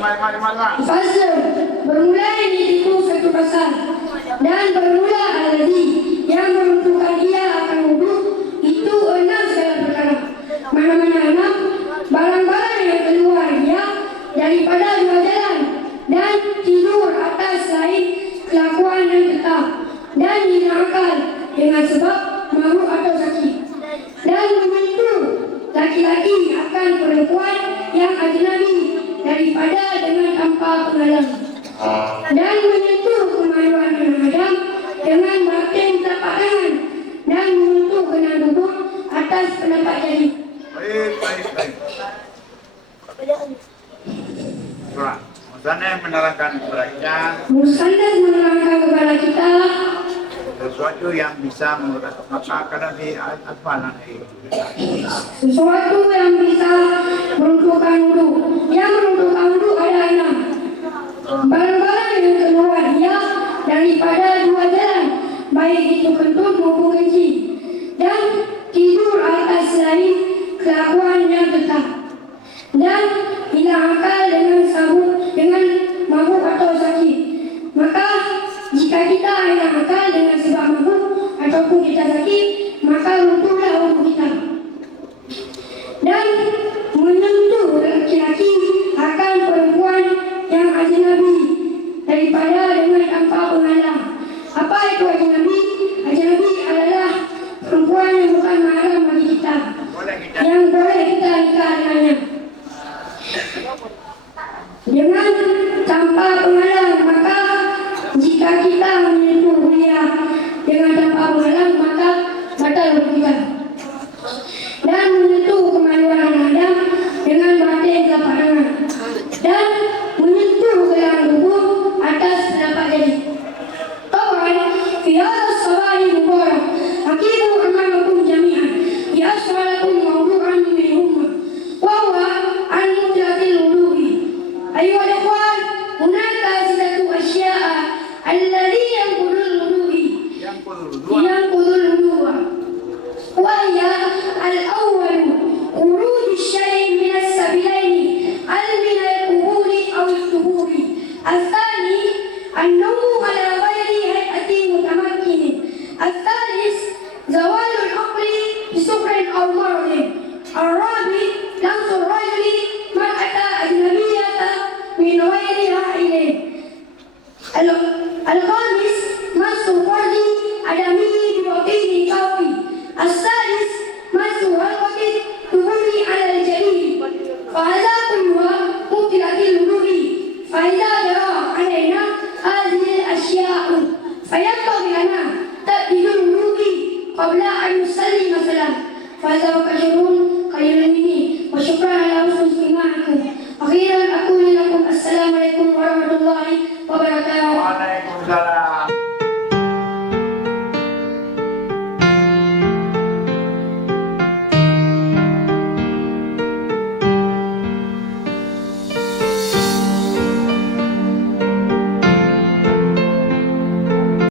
Fasal bermula itu satu pasal dan bermula alladhi yang menentukan ia akan wudhu itu 6 segala perkara. Mana-mana 6 barang-barang yang keluar dia daripada 2 jalan dan tidur atas selain kelakuan yang tetap dan hilang akal dengan sebab mabuk atau sakit dan menyentuh laki-laki akan perempuan yang ajnabi daripada dengan tanpa penghalang dan menyentuh kemaluan anak Adam dengan batin tapak tangan dan menyentuh kena duduk atas pendapat jadi. Baik. Surah Musanna menerangkan kepada kita sesuatu yang bisa mengatakan di atfalan sesuatu yang bisa meruntuhkan wudu. Yang meruntuhkan wudu ada 6 barang-barang yang keluar dia daripada 2 jalan, baik itu kentut maupun kencing, dan tidur atas selain kelakuan yang tetap, dan hilang akal dengan sabut dengan mabuk atau sakit. Maka jika kita hilang akal dengan sebab mabuk ataupun kita sakit, maka runtuhlah wudu kita. Dan menyentuh laki-laki akan perempuan yang ajnabi daripada dengan tanpa penghalang. Apa itu ajnabi? Ajnabi adalah perempuan yang bukan mahram bagi kita, yang boleh kita nikah dengannya dengan tanpa penghalang. Maka jika kita menyentuh dia dengan tanpa penghalang, maka batal wudu kita. Dan menyentuh kemaluan anak Adam dengan batin telapak tangan dan menyentuh gelang tubuh atas telapak jari. Taban fi hadha as-sabahi mubarak aqimu amamakum jami'an yas'alakum mawdu'an minhum wa huwa an mutlatil wudu'i. Ayuha al-ikhwan, hunaka sittatu asya'a alladhi yanqudul wudu'i wa hiya al-awwal khuruj asy-syai' min as-sabilaini al-min al-qubuli aw al-tuhuri. الثاني النوم على غير هيئة متمكن. الثالث زوال العقل بسكر أو مرض. الرابع لمس الرجل مرأة أجنبية من غيرها إليه. الخامس مس الفرد آدمي ببطين كوفي. السادس مس حلقة الدبر على الجليد. فهذا كلها مبطلة الوضوء. فإذا جرى علينا هذه الأشياء فينبغي لنا تأديل الوضوء قبل أن نصلي مثلا. فإذا